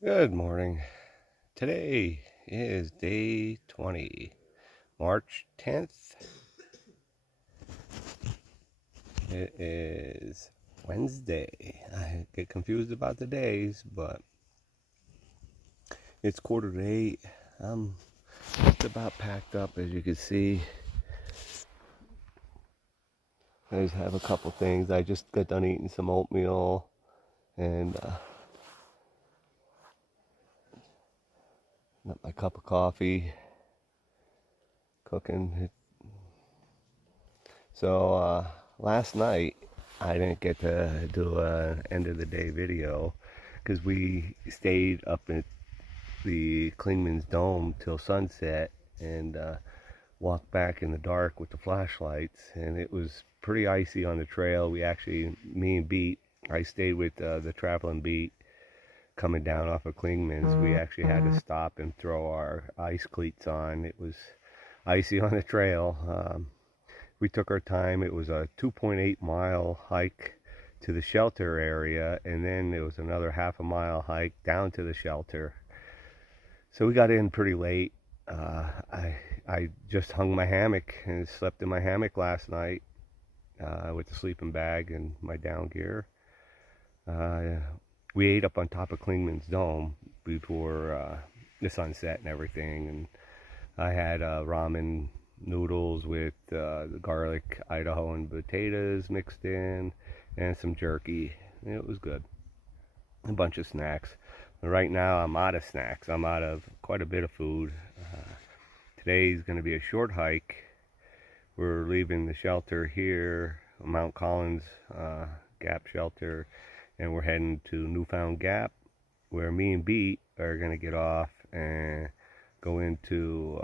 Good morning. Today is day 20, March 10th. It is Wednesday. I get confused about the days, but it's 7:45. I'm just about packed up, as you can see. I just have a couple things. I just got done eating some oatmeal and my cup of coffee, cooking. So last night I didn't get to do an end of the day video because we stayed up at the Klingman's Dome till sunset and walked back in the dark with the flashlights, and it was pretty icy on the trail. Me and Beat, I stayed with the traveling Beat coming down off of Klingman's. We actually had to stop and throw our ice cleats on. It was icy on the trail. We took our time. It was a 2.8 mile hike to the shelter area, and then it was another half a mile hike down to the shelter. So we got in pretty late. I just hung my hammock and slept in my hammock last night with the sleeping bag and my down gear. We ate up on top of Klingman's Dome before the sunset and everything, and I had ramen noodles with the garlic Idahoan potatoes mixed in and some jerky. It was good. A bunch of snacks. Right now I'm out of snacks. I'm out of quite a bit of food. Today's going to be a short hike. We're leaving the shelter here, Mount Collins Gap Shelter, and we're heading to Newfound Gap, where me and Beat are going to get off and go into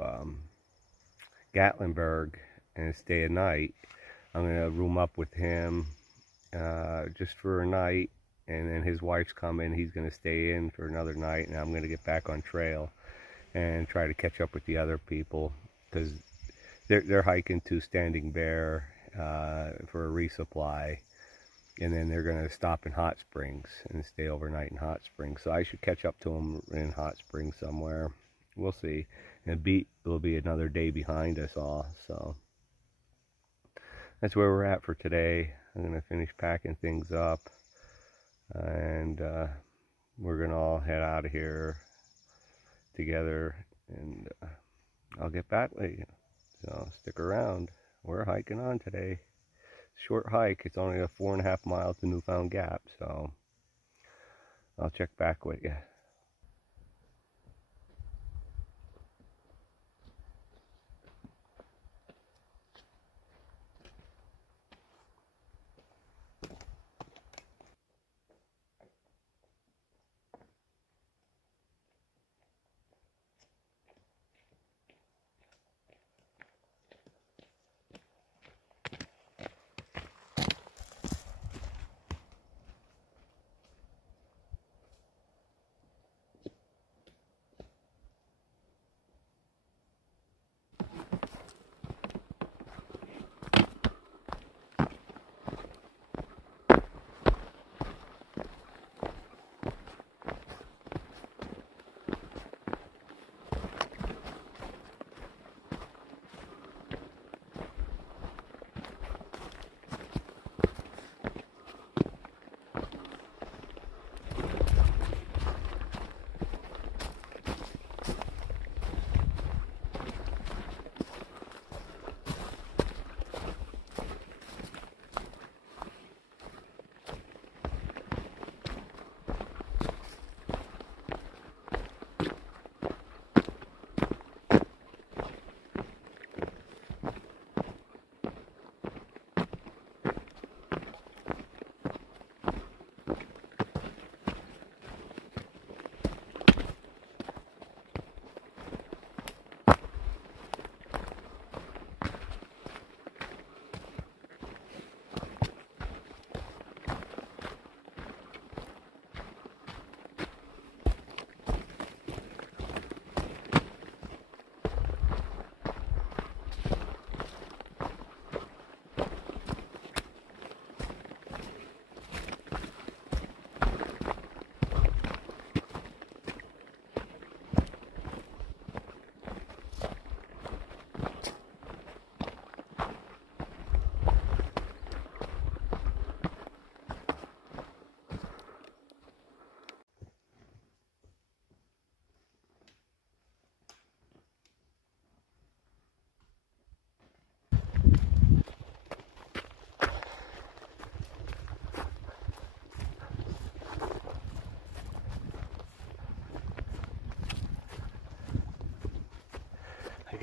Gatlinburg and stay a night. I'm going to room up with him just for a night, and then his wife's coming. He's going to stay in for another night, and I'm going to get back on trail and try to catch up with the other people, because they're hiking to Standing Bear for a resupply, and then they're going to stop in Hot Springs and stay overnight in Hot Springs. So I should catch up to them in Hot Springs somewhere. We'll see. And Beat will be another day behind us all. So that's where we're at for today. I'm going to finish packing things up, and we're going to all head out of here together, and I'll get back with you. So stick around. We're hiking on today. Short hike. It's only a 4.5 miles to Newfound Gap, so I'll check back with you.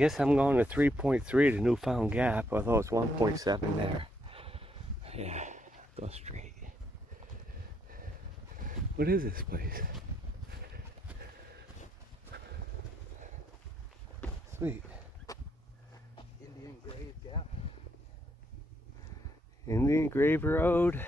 guess I'm going to 3.3 to Newfound Gap, although it's 1.7 there. Yeah, go straight. What is this place? Sweet. Indian Grave Gap. Indian Grave Road.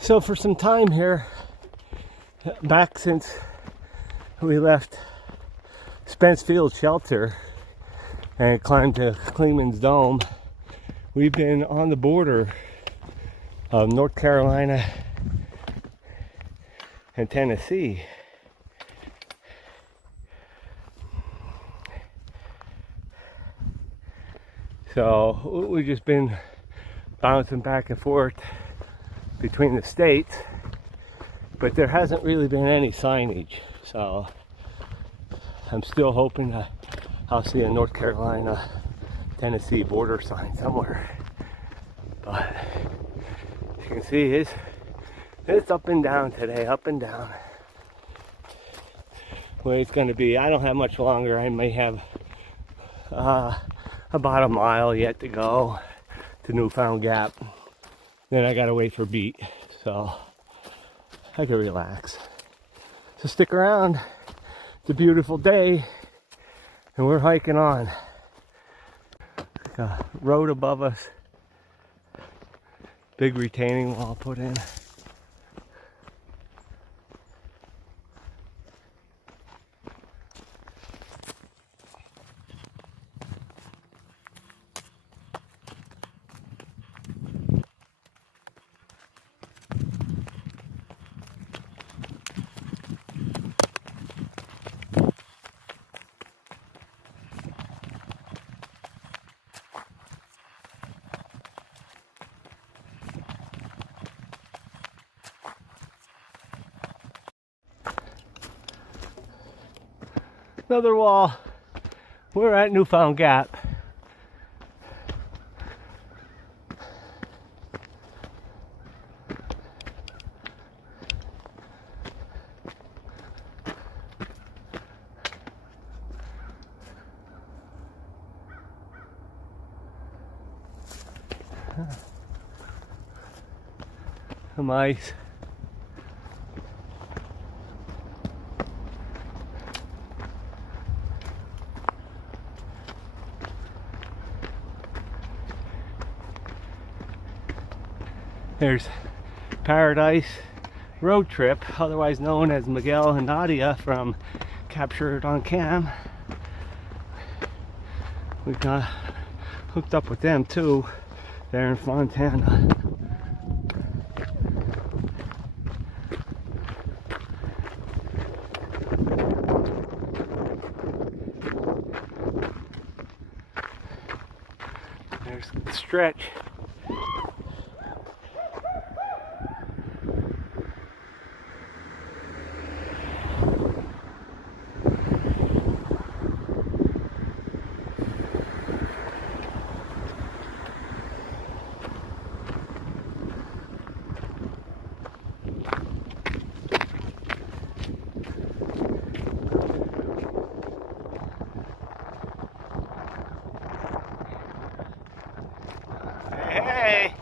So for some time here, back since we left Spencefield Shelter and climbed to Kleeman's Dome, we've been on the border of North Carolina and Tennessee. So we've just been bouncing back and forth between the states, but there hasn't really been any signage, so I'm still hoping that I'll see a North Carolina Tennessee border sign somewhere. But as you can see, it's up and down today, up and down. Where it's going to be, I don't have much longer. I may have about a mile yet to go to Newfound Gap. Then I gotta wait for beat, so I can relax. So stick around. It's a beautiful day, and we're hiking on. Like a road above us. Big retaining wall put in. Another wall. We're at Newfound Gap. Some ice. There's Paradise Road Trip, otherwise known as Miguel and Nadia from Captured on Cam. We got hooked up with them too, there in Fontana. There's the stretch. Hey!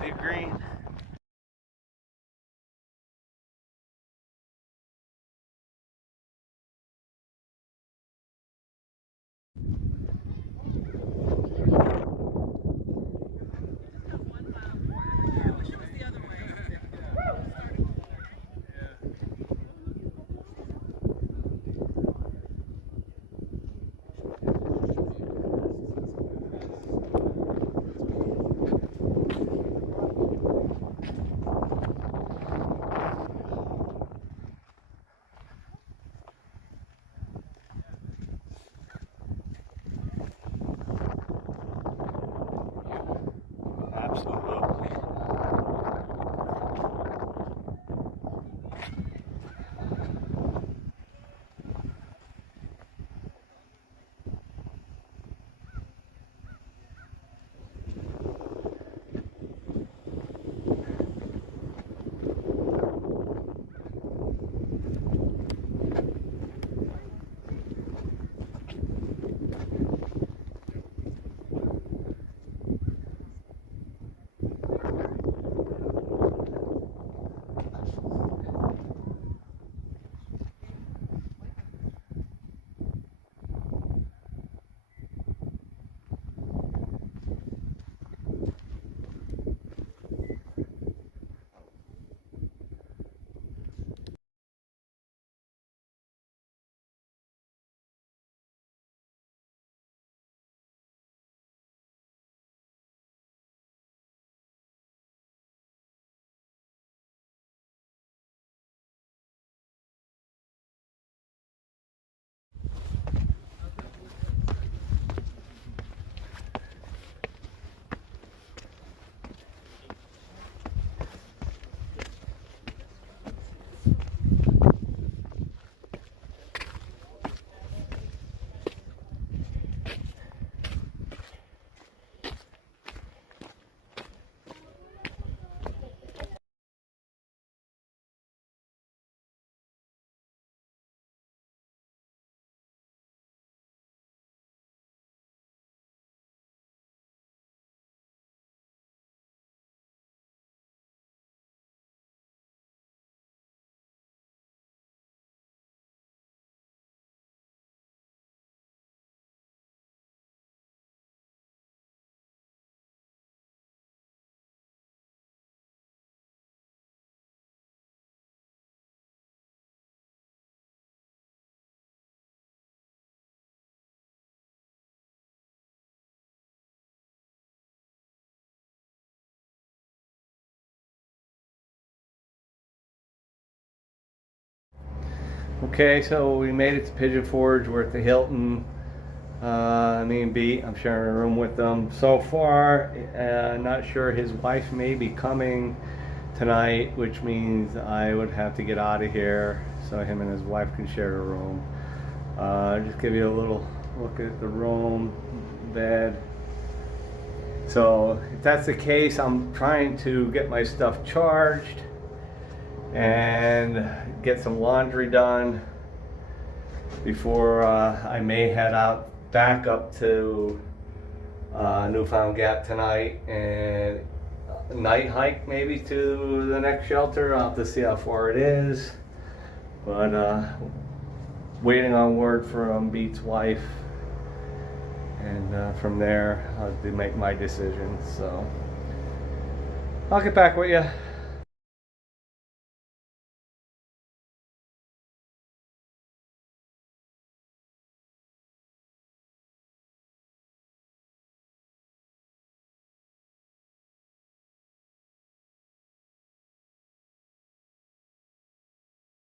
Big green. Okay, so we made it to Pigeon Forge. We're at the Hilton. Me and Beat, I'm sharing a room with them. So far, not sure. His wife may be coming tonight, which means I would have to get out of here so him and his wife can share a room. Just give you a little look at the room, bed. So if that's the case, I'm trying to get my stuff charged and get some laundry done before I may head out back up to Newfound Gap tonight and night hike maybe to the next shelter. I'll have to see how far it is, but waiting on word from Beat's wife, and from there I'll make my decision. So I'll get back with you.